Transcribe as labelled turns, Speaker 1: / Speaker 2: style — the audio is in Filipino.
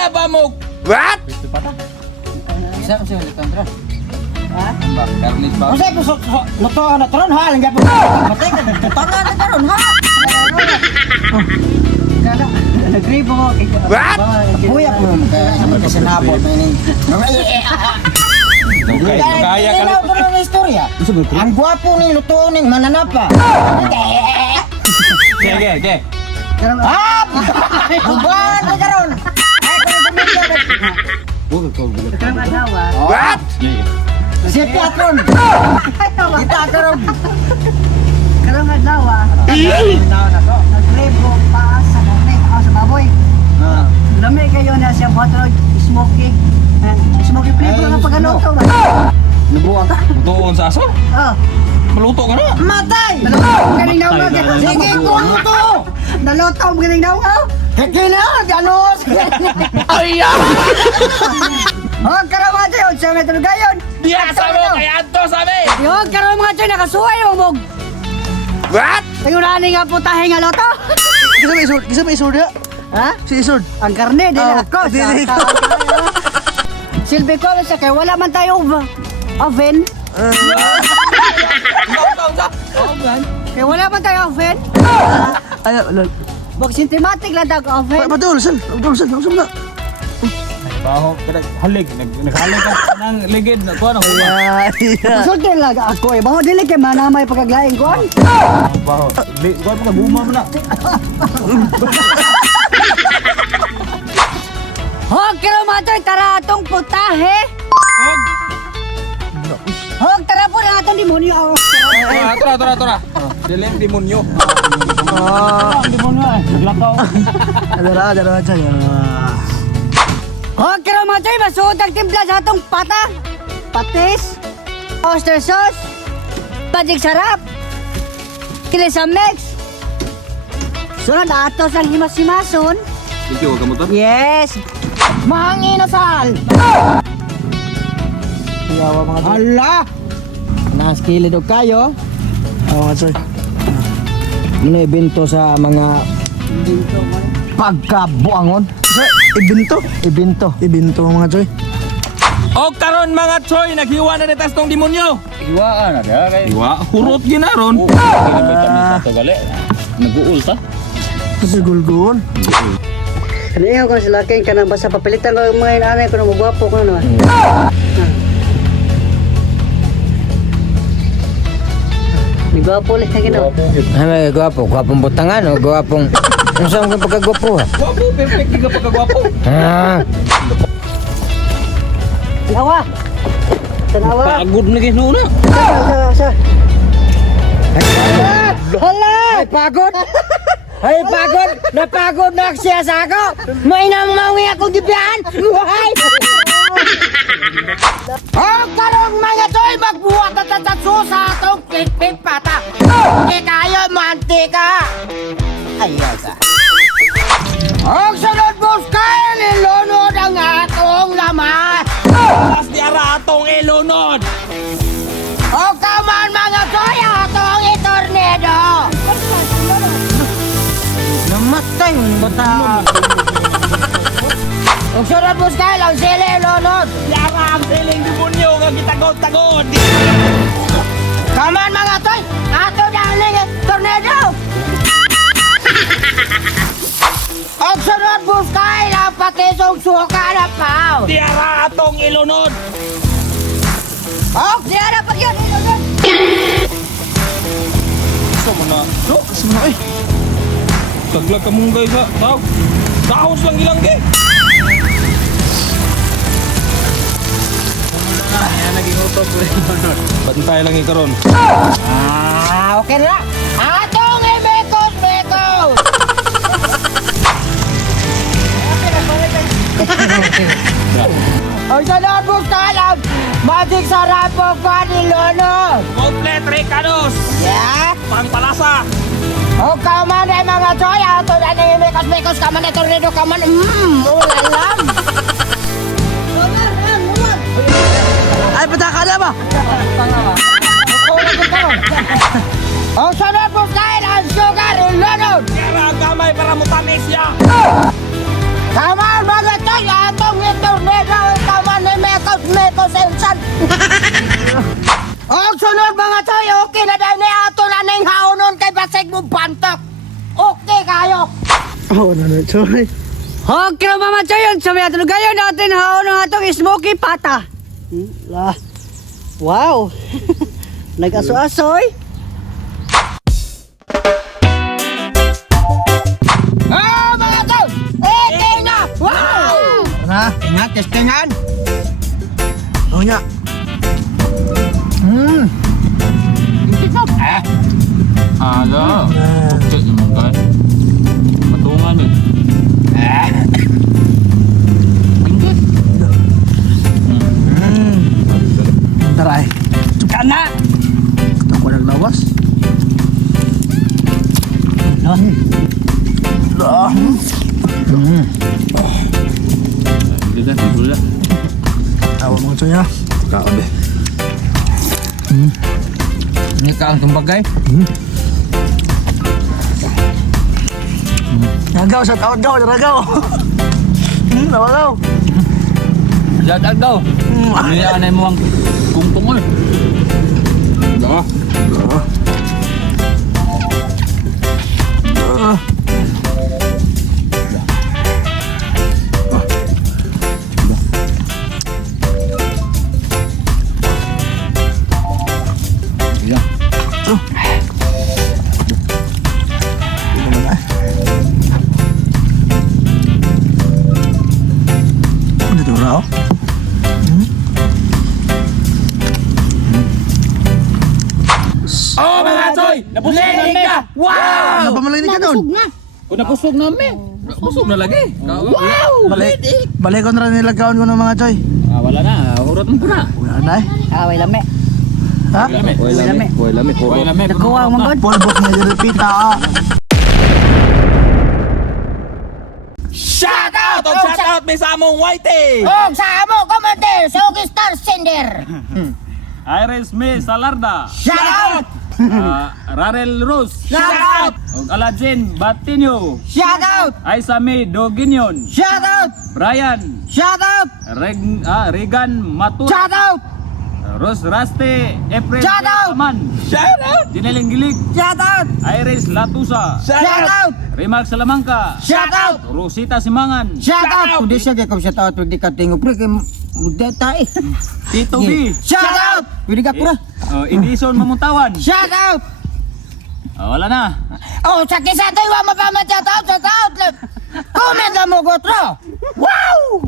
Speaker 1: na ba mo?
Speaker 2: What?
Speaker 1: Pwesto pa ta.
Speaker 3: Isa mo siya Alejandra. Ha?
Speaker 1: Ano ba? Garnish ba?
Speaker 3: Kasi ko luto na taron ha, lang gyapon. Matay ka nagtangan na taron ha. Kala, nagribo mo kay
Speaker 2: What?
Speaker 3: Buya po. Kaya sa nabot may ning.
Speaker 1: Okay, kaya ka
Speaker 3: Kaya
Speaker 1: lang.
Speaker 3: na istorya. Ang gwapo ni luto ning mananapa.
Speaker 1: Sige, sige, sige.
Speaker 3: Ah! Buban ka karon. Ay ko gumito.
Speaker 2: What?
Speaker 1: Sige, sige.
Speaker 3: Si patron. Kita karon.
Speaker 4: Karong adlaw ah,
Speaker 1: Now na to.
Speaker 4: nagrebo pa sa kami ako sa baboy.
Speaker 3: Ah.
Speaker 4: Lami kayo na siya botog smoky. Eh, smoky flavor nga pagano
Speaker 3: no.
Speaker 4: to
Speaker 3: Nabuang ka.
Speaker 1: Tuon sa aso?
Speaker 4: Oh,
Speaker 1: Maluto ka na.
Speaker 3: Matay!
Speaker 4: galing daw ba?
Speaker 3: Sige, kung ano to?
Speaker 4: Nalotaw galing daw ah.
Speaker 3: Heki na, ganos!
Speaker 2: Ay, ah!
Speaker 4: Oh, mga tayo, sa metro gayon.
Speaker 1: Diya sa mo kay Anto sabi.
Speaker 4: Mga tayo nakasuway mo mog.
Speaker 2: What?
Speaker 4: Tingnan nga putahe nga loto.
Speaker 5: Kisa may isod, kisa may isod ya.
Speaker 4: Ha?
Speaker 5: Si isod.
Speaker 4: Ang karne dili
Speaker 5: Oh,
Speaker 4: ako.
Speaker 5: dili
Speaker 4: Sa- sa- Silbi ko sa kay wala man tayo ov- oven. Kaya wala man tayo oven.
Speaker 5: Ay, lol.
Speaker 4: Bag systematic lang tag oven.
Speaker 5: Betul, sen. Betul, sen. Usum na.
Speaker 1: Baho, kada halig, nag naghalig ka ng ligid na kuan ako.
Speaker 5: Ya, iya.
Speaker 4: Sulti lang ako eh. Baho dili kay manamay pagkaglaing ko.
Speaker 1: Baho. Kuan mo ka buma mo na.
Speaker 4: Hog kilo matoy tara atong putahe.
Speaker 1: Og.
Speaker 4: Hog tara po na atong demonyo.
Speaker 1: Ah, tora tora tora. Dilim demonyo.
Speaker 5: Ah,
Speaker 1: Demonyo eh, naglakaw.
Speaker 5: ada ra, ada ra aja ya.
Speaker 4: Hog kilo matoy masuot ang timpla sa atong pata. Patis. Oyster sauce. Magic sarap. Kili sa mix. Sunod atos ang himas-himason.
Speaker 1: Thank you, kamutan.
Speaker 4: Yes.
Speaker 3: Manginasal!
Speaker 5: Yawa mga tol.
Speaker 3: Hala! Naskilid og kayo.
Speaker 5: Yawa mga tol.
Speaker 3: Ano ibento sa mga pagkabuangon?
Speaker 5: Sa ibinto.
Speaker 3: Ibento.
Speaker 5: Ibinto mga tol.
Speaker 1: Og karon mga choy, naghiwa na nitas tong demonyo.
Speaker 6: Iwaan na kaya kay
Speaker 1: Hiwa, hurot ginaron.
Speaker 6: nag-uul ta.
Speaker 5: Nagulgun.
Speaker 4: Kaniya ko sila king kanang basta papilitan ko yung mga inanay ko na magwapo ko naman. Gwapo ulit na ginawa.
Speaker 3: Ay, may gwapo. Gwapong butangan o gwapong... Ano saan kang pagkagwapo ha?
Speaker 1: Gwapo, perfect ka pagkagwapo.
Speaker 3: Ah,
Speaker 4: Tanawa! Tanawa!
Speaker 1: Pagod na kayo na.
Speaker 4: Sa, sa,
Speaker 3: Hala! Ay, pagod! Ay, pagod! Napagod na siya sa ako! May namawi akong gibihan! Buhay! Oh, karong mga toy, magbuhat at at Yung bata! Kung sunod mo kayo lang sila ilunod!
Speaker 1: Yara ang siling demonyo nga gitagod-tagod.
Speaker 3: Kaman mga toy, ato daling tornado! O sunod mo kayo lang pati song suka na pao!
Speaker 1: Di ara atong ilunod.
Speaker 3: O, siya na pag yun ilunod!
Speaker 1: Gusto mo na. Kasi mo na eh. Taglag ka mong guys ha. Tao. Dahos lang ilang ge. Ayan, naging utok ko Bantay lang ikaron.
Speaker 3: Ah, okay na! Atong ibekos-bekos! Ang sunod mo kalam, magic sarap po pa ni Lolo!
Speaker 1: Complete Ricados.
Speaker 3: Yeah?
Speaker 1: Pangpalasa.
Speaker 3: O kaman ay mga joy, ato na na yung mekos-mekos ka man, tornado ka man, mmm, ulalam.
Speaker 5: Ay, pataka na ba?
Speaker 3: Ang sunod po kain ang sugar ulunod.
Speaker 1: Kaya ang kamay para mo tamis niya.
Speaker 3: Tama mga joy, atong itong medo, tama ni mekos-mekos insan. Ang sunod mga joy, okay na dahil ni ato na ning haonon kay basig mo bantok. Kayo.
Speaker 5: Oo na na, Choy.
Speaker 4: Okay na mga choy, yun. Sabi natin, gayon natin haon ng atong smoky pata. Hmm, lah. Wow. Nag-aso-asoy.
Speaker 3: Ah.
Speaker 1: Hindi na, hindi na.
Speaker 5: Tawa mga Choy ha.
Speaker 1: Kaabe.
Speaker 2: Ini ka ang tumbagay.
Speaker 5: Nagaw, shout out gaw, naragaw. Hmm, nawagaw.
Speaker 6: Jadag daw. Niyaan ay mo ang kungkong eh.
Speaker 1: Ah.
Speaker 5: Ah.
Speaker 1: Me! Wow!
Speaker 5: Ano pa malaking ka doon?
Speaker 1: O, napusog na me! Napusog na lagi. Wow!
Speaker 5: Balik. Balik ko na rin nilagkaon ko ng mga Choy.
Speaker 1: Ah, wala na. Hurot mo na.
Speaker 5: Wala na eh.
Speaker 4: Ah, wala lame.
Speaker 5: Ha?
Speaker 1: Lami.
Speaker 4: lami.
Speaker 1: Hoy, lami. Hoy, lami.
Speaker 4: Nagkuha mo god.
Speaker 5: Polbok na direpita ah.
Speaker 1: Shout out! Og shout out may sa among whitey!
Speaker 3: Og sa amo, Commander, Sogi Star Sender.
Speaker 6: Iris May Salarda.
Speaker 3: Shout out!
Speaker 6: Ah, Rarel Rose.
Speaker 3: Shout out!
Speaker 6: Og Alajen Batinyo.
Speaker 3: Shout out!
Speaker 6: Aisa May Doginyon.
Speaker 3: Shout out!
Speaker 6: Brian.
Speaker 3: Shout out!
Speaker 6: Reg, ah, Regan Matur.
Speaker 3: Shout out!
Speaker 6: Ros Raste. April
Speaker 3: Shout out!
Speaker 6: Aman.
Speaker 1: Shout out!
Speaker 6: Jineling Gilig.
Speaker 3: Shout out!
Speaker 6: Iris Latusa.
Speaker 3: Shout out!
Speaker 6: Remark Salamangka.
Speaker 3: Shout out!
Speaker 6: Rosita Simangan.
Speaker 3: Shout out! Kundi siya kaya shout out pwede ka tingo pre kay mudeta eh.
Speaker 6: Tito B.
Speaker 3: Shout out! Pwede ka pura.
Speaker 6: Oh, Indison Mamuntawan.
Speaker 3: Shout out!
Speaker 6: Ah, wala na.
Speaker 3: Oh, sa kisa tayo wa mapamat shout out, shout out. Comment lang mo gotro. Wow!